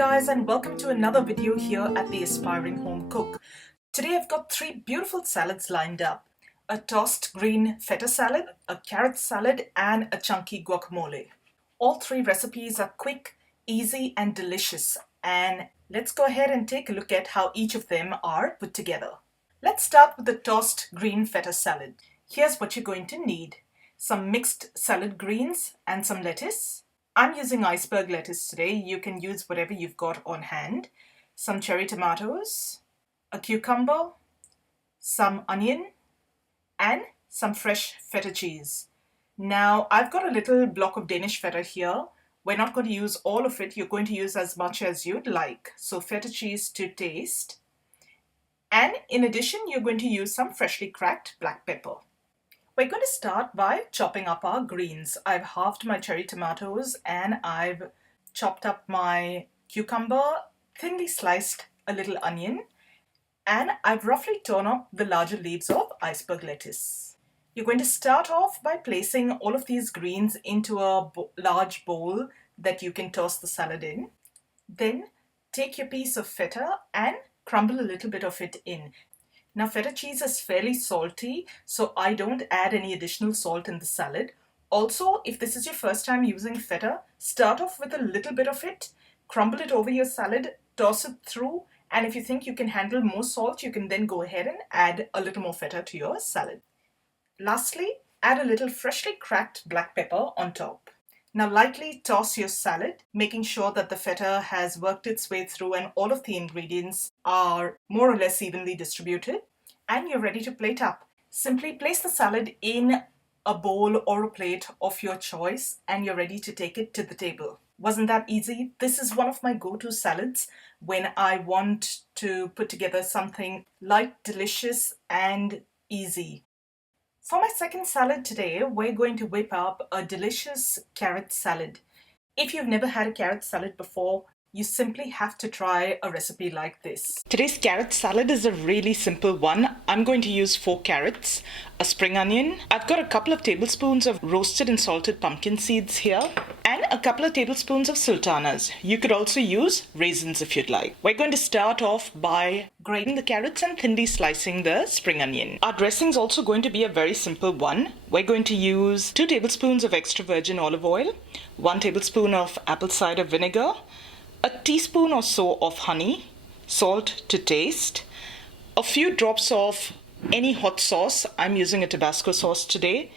guys, and welcome to another video here at the Aspiring Home Cook. Today I've got three beautiful salads lined up. A tossed green feta salad, a carrot salad, and a chunky guacamole. All three recipes are quick, easy, and delicious. And let's go ahead and take a look at how each of them are put together. Let's start with the tossed green feta salad. Here's what you're going to need. Some mixed salad greens and some lettuce. I'm using iceberg lettuce today. You can use whatever you've got on hand. Some cherry tomatoes, a cucumber, some onion, and some fresh feta cheese. Now, I've got a little block of Danish feta here. We're not going to use all of it. You're going to use as much as you'd like. So feta cheese to taste. And in addition, you're going to use some freshly cracked black pepper. We're going to start by chopping up our greens. I've halved my cherry tomatoes and I've chopped up my cucumber, thinly sliced a little onion, and I've roughly torn up the larger leaves of iceberg lettuce. You're going to start off by placing all of these greens into a large bowl that you can toss the salad in. Then take your piece of feta and crumble a little bit of it in. Now, feta cheese is fairly salty, so I don't add any additional salt in the salad. Also, if this is your first time using feta, start off with a little bit of it, crumble it over your salad, toss it through, and if you think you can handle more salt, you can then go ahead and add a little more feta to your salad. Lastly, add a little freshly cracked black pepper on top. Now lightly toss your salad, making sure that the feta has worked its way through and all of the ingredients are more or less evenly distributed. And you're ready to plate up. Simply place the salad in a bowl or a plate of your choice and you're ready to take it to the table. Wasn't that easy? This is one of my go-to salads when I want to put together something light, delicious, and easy. For my second salad today, we're going to whip up a delicious carrot salad. If you've never had a carrot salad before, you simply have to try a recipe like this. Today's carrot salad is a really simple one. I'm going to use 4 carrots, a spring onion. I've got a couple of tablespoons of roasted and salted pumpkin seeds here, and a couple of tablespoons of sultanas. You could also use raisins if you'd like. We're going to start off by grating the carrots and thinly slicing the spring onion. Our dressing is also going to be a very simple one. We're going to use 2 tablespoons of extra virgin olive oil, 1 tablespoon of apple cider vinegar, a teaspoon or so of honey, salt to taste, a few drops of any hot sauce. I'm using a Tabasco sauce today,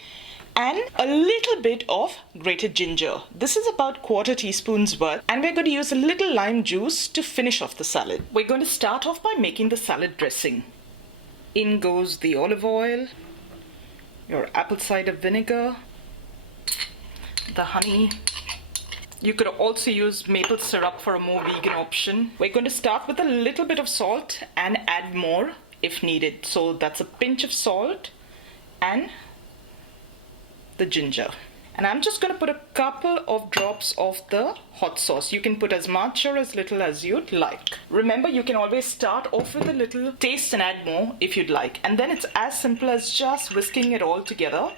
and a little bit of grated ginger. This is about 1/4 teaspoon's worth, and we're going to use a little lime juice to finish off the salad. We're going to start off by making the salad dressing. In goes the olive oil, your apple cider vinegar, the honey. You could also use maple syrup for a more vegan option. We're going to start with a little bit of salt and add more if needed. So that's a pinch of salt and the ginger. And I'm just going to put a couple of drops of the hot sauce. You can put as much or as little as you'd like. Remember, you can always start off with a little taste and add more if you'd like. And then it's as simple as just whisking it all together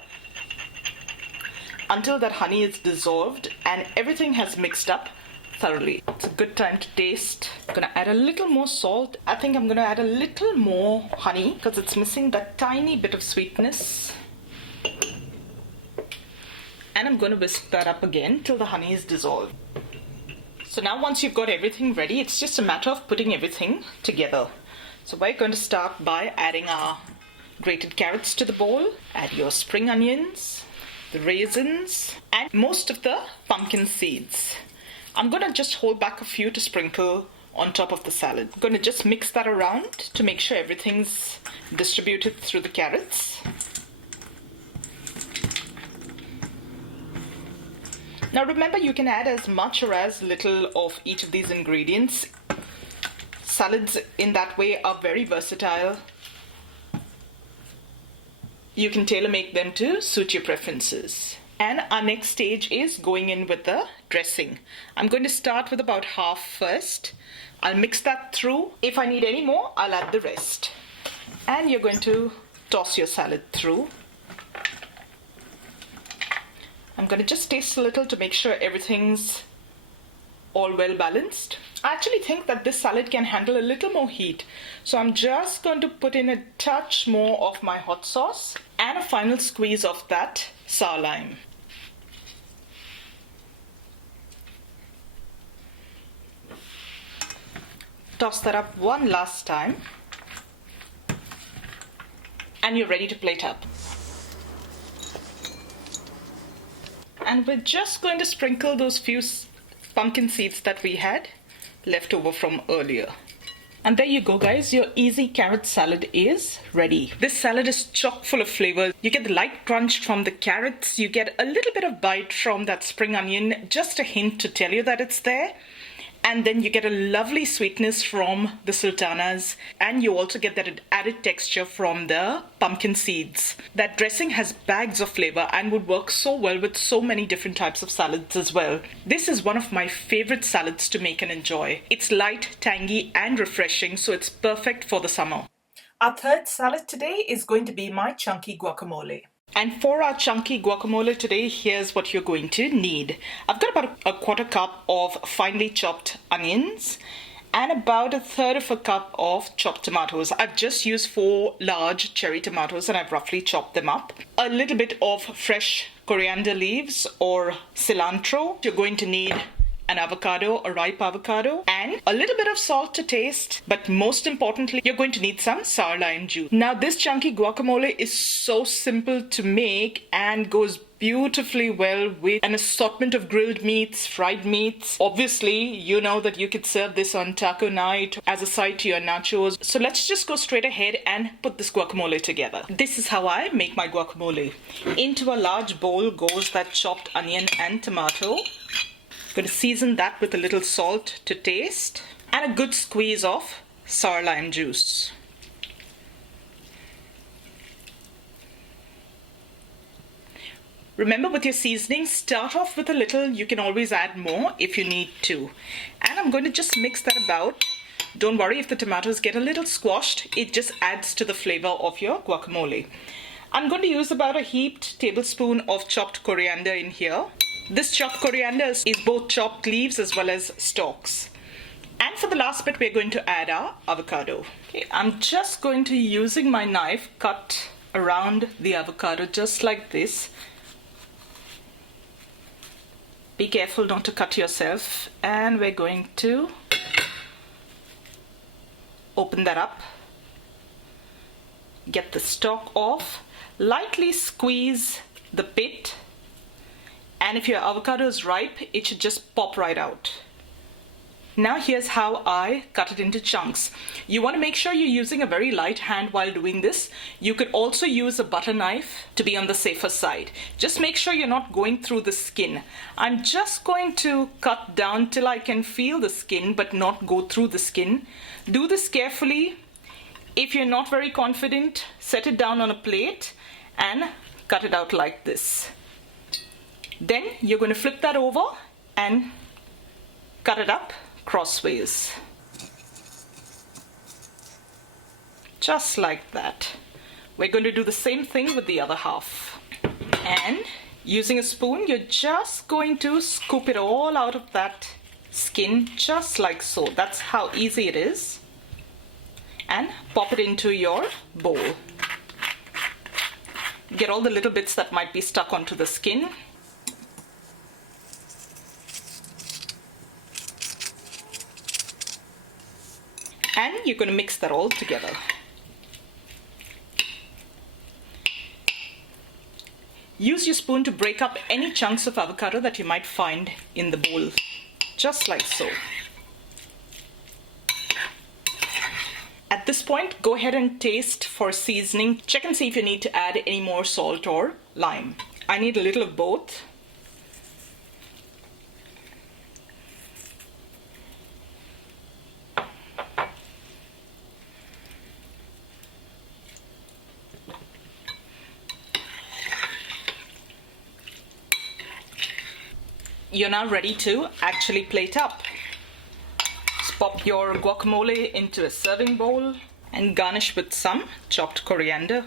until that honey is dissolved and everything has mixed up thoroughly. It's a good time to taste. I'm gonna add a little more salt. I think I'm gonna add a little more honey because it's missing that tiny bit of sweetness. And I'm gonna whisk that up again till the honey is dissolved. So now once you've got everything ready, it's just a matter of putting everything together. So we're going to start by adding our grated carrots to the bowl. Add your spring onions, the raisins, and most of the pumpkin seeds. I'm going to just hold back a few to sprinkle on top of the salad. I'm going to just mix that around to make sure everything's distributed through the carrots. Now remember, you can add as much or as little of each of these ingredients. Salads in that way are very versatile. You can tailor make them to suit your preferences. And our next stage is going in with the dressing. I'm going to start with about half first. I'll mix that through. If I need any more, I'll add the rest. And you're going to toss your salad through. I'm going to just taste a little to make sure everything's all well balanced. I actually think that this salad can handle a little more heat. So I'm just going to put in a touch more of my hot sauce and a final squeeze of that sour lime. Toss that up one last time. And you're ready to plate up. And we're just going to sprinkle those few pumpkin seeds that we had left over from earlier. And there you go, guys, your easy carrot salad is ready. This salad is chock full of flavors. You get the light crunch from the carrots, you get a little bit of bite from that spring onion, just a hint to tell you that it's there. And then you get a lovely sweetness from the sultanas, and you also get that added texture from the pumpkin seeds. That dressing has bags of flavor and would work so well with so many different types of salads as well. This is one of my favorite salads to make and enjoy. It's light, tangy and refreshing, so it's perfect for the summer. Our third salad today is going to be my chunky guacamole. And for our chunky guacamole today, here's what you're going to need. I've got about a quarter cup of finely chopped onions and about a third of a cup of chopped tomatoes. I've just used 4 large cherry tomatoes and I've roughly chopped them up. A little bit of fresh coriander leaves or cilantro. You're going to need an avocado, a ripe avocado, and a little bit of salt to taste. But most importantly, you're going to need some sour lime juice. Now, this chunky guacamole is so simple to make and goes beautifully well with an assortment of grilled meats, fried meats. Obviously, you know that you could serve this on taco night as a side to your nachos. So let's just go straight ahead and put this guacamole together. This is how I make my guacamole. Into a large bowl goes that chopped onion and tomato. Going to season that with a little salt to taste and a good squeeze of sour lime juice. Remember, with your seasoning, start off with a little. You can always add more if you need to. And I'm going to just mix that about. Don't worry if the tomatoes get a little squashed. It just adds to the flavor of your guacamole. I'm going to use about a heaped tablespoon of chopped coriander in here. This chopped coriander is both chopped leaves as well as stalks. And for the last bit, we're going to add our avocado. Okay, I'm just going to, using my knife, cut around the avocado just like this. Be careful not to cut yourself. And we're going to open that up. Get the stalk off. Lightly squeeze the pit. And if your avocado is ripe, it should just pop right out. Now here's how I cut it into chunks. You want to make sure you're using a very light hand while doing this. You could also use a butter knife to be on the safer side. Just make sure you're not going through the skin. I'm just going to cut down till I can feel the skin but not go through the skin. Do this carefully. If you're not very confident, set it down on a plate and cut it out like this. Then you're going to flip that over and cut it up crossways. Just like that. We're going to do the same thing with the other half. And using a spoon, you're just going to scoop it all out of that skin, just like so. That's how easy it is. And pop it into your bowl. Get all the little bits that might be stuck onto the skin. And you're going to mix that all together. Use your spoon to break up any chunks of avocado that you might find in the bowl, just like so. At this point, go ahead and taste for seasoning. Check and see if you need to add any more salt or lime. I need a little of both. You're now ready to actually plate up. Just pop your guacamole into a serving bowl and garnish with some chopped coriander.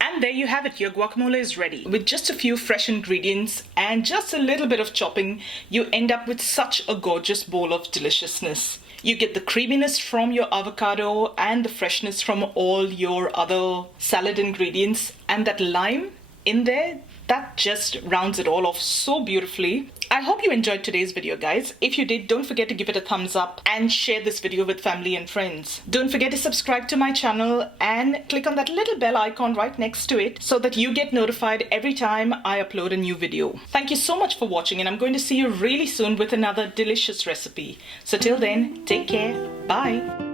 And And there you have it, your guacamole is ready. With just a few fresh ingredients and just a little bit of chopping, you end up with such a gorgeous bowl of deliciousness. You get the creaminess from your avocado and the freshness from all your other salad ingredients, and that lime in there, that just rounds it all off so beautifully. I hope you enjoyed today's video, guys. If you did, don't forget to give it a thumbs up and share this video with family and friends. Don't forget to subscribe to my channel and click on that little bell icon right next to it so that you get notified every time I upload a new video. Thank you so much for watching, and I'm going to see you really soon with another delicious recipe. So till then, take care. Bye.